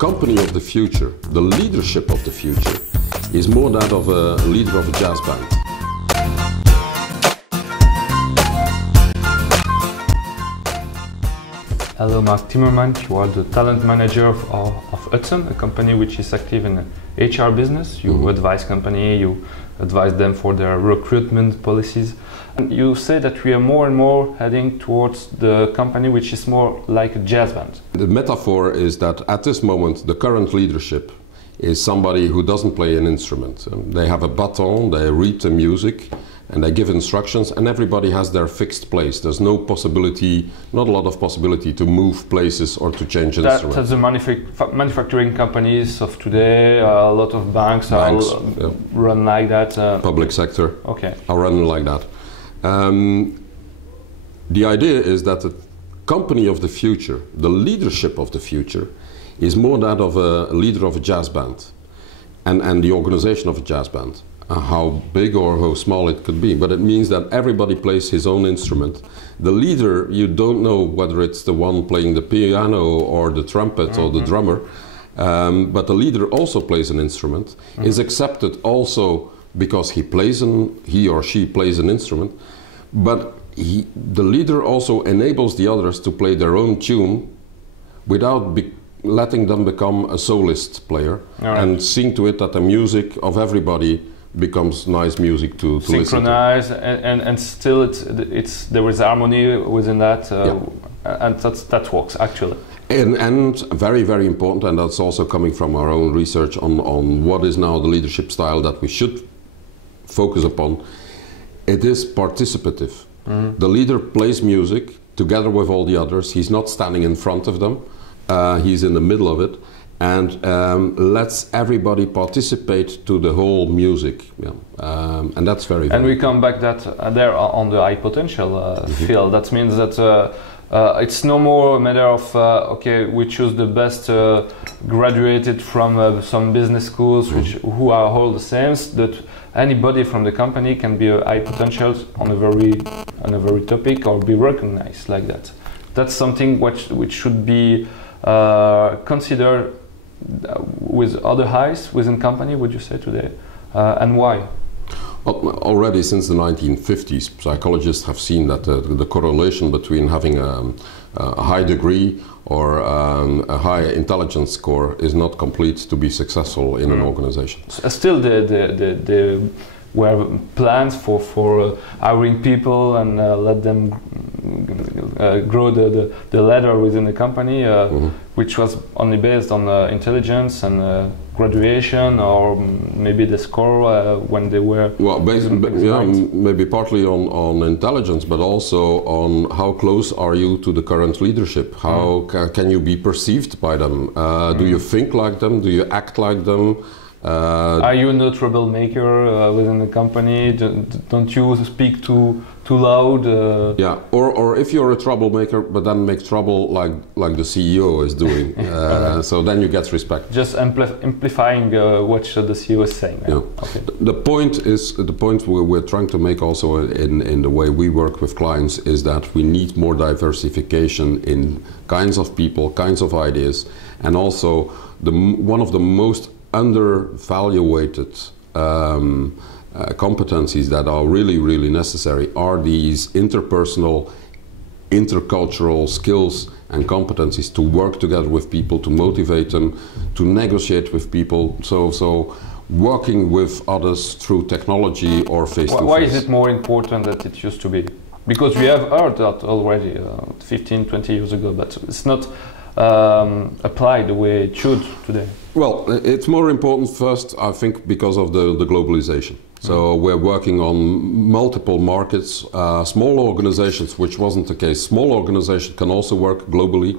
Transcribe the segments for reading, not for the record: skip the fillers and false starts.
company of the future, the leadership of the future, is more that of a leader of a jazz band. Hello, Marc Timmerman. You are the talent manager of Hudson, a company which is active in the HR business. You advise company, you advise them for their recruitment policies. And you say that we are more and more heading towards the company which is more like a jazz band. The metaphor is that at this moment, the current leadership is somebody who doesn't play an instrument. They have a baton, they read the music, and they give instructions, and everybody has their fixed place. There's no possibility, not a lot of possibility to move places or to change instruments. That's the manufacturing companies of today. A lot of banks are run like that. Public sector are run like that. The idea is that the company of the future, the leadership of the future, is more that of a leader of a jazz band and the organization of a jazz band. How big or how small it could be, but it means that everybody plays his own instrument. The leader, you don't know whether it's the one playing the piano or the trumpet or the drummer, but the leader also plays an instrument, is accepted also because he or she plays an instrument, but the leader also enables the others to play their own tune without letting them become a solist player, and seeing to it that the music of everybody becomes nice music to listen to. Synchronized, and still there is harmony within that, and that works actually. And very, very important, and that's also coming from our own research on what is now the leadership style that we should focus upon. It is participative. The leader plays music together with all the others. He's not standing in front of them. He's in the middle of it, and lets everybody participate to the whole music, and that's very. And we come back there on the high potential field. That means that it's no more a matter of okay, we choose the best graduated from some business schools who are all the same. That anybody from the company can be a high potential on a very topic or be recognized like that. That's something which should be considered with other highs within company, would you say today, and why? Already since the 1950s, psychologists have seen that the correlation between having a high degree or a high intelligence score is not complete to be successful in an organization. Still, there were plans for hiring people and let them grow the ladder within the company, which was only based on intelligence and graduation, or maybe the score when they were. Well, maybe partly on intelligence, but also on how close are you to the current leadership? How can you be perceived by them? Do you think like them? Do you act like them? Are you no troublemaker within the company? Don't you speak too loud? Yeah, or if you're a troublemaker, but then make trouble like the CEO is doing, so then you get respect. Just amplifying what the CEO is saying. Yeah. Okay. The point we're trying to make also in the way we work with clients is that we need more diversification in kinds of people, kinds of ideas, and also one of the most undervaluated competencies that are really, really necessary are these interpersonal, intercultural skills and competencies to work together with people, to motivate them, to negotiate with people. So working with others through technology or face-to-face. Why is it more important than it used to be? Because we have heard that already 15, 20 years ago, but it's not applied the way it should today. Well, it's more important first, I think, because of the globalization. So we're working on multiple markets, small organizations, which wasn't the case. Small organizations can also work globally.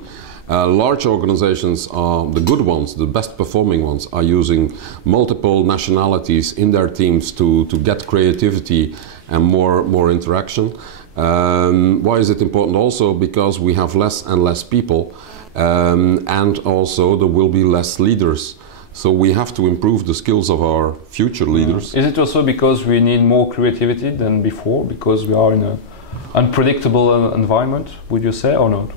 Large organizations are the good ones, the best performing ones, are using multiple nationalities in their teams to get creativity and more interaction. Why is it important? Also because we have less and less people. And also there will be less leaders. So we have to improve the skills of our future leaders. Is it also because we need more creativity than before, because we are in an unpredictable environment, would you say, or not?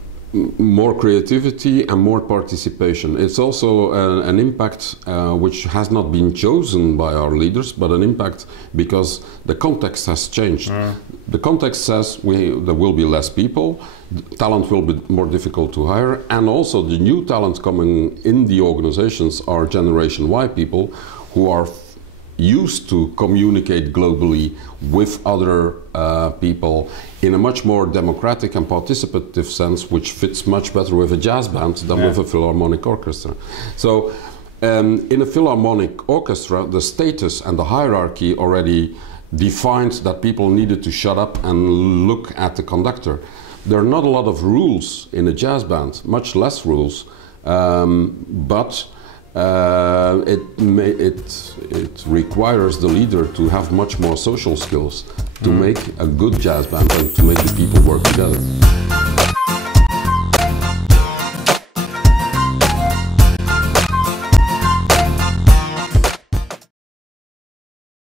more creativity and more participation. It's also an impact which has not been chosen by our leaders, but an impact because the context has changed. The context says there will be less people, talent will be more difficult to hire, and also the new talent coming in the organizations are Generation Y people who are used to communicate globally with other people in a much more democratic and participative sense, which fits much better with a jazz band than with a philharmonic orchestra. So in a philharmonic orchestra, the status and the hierarchy already defined that people needed to shut up and look at the conductor. There are not a lot of rules in a jazz band, much less rules, but it requires the leader to have much more social skills to make a good jazz band and to make the people work together.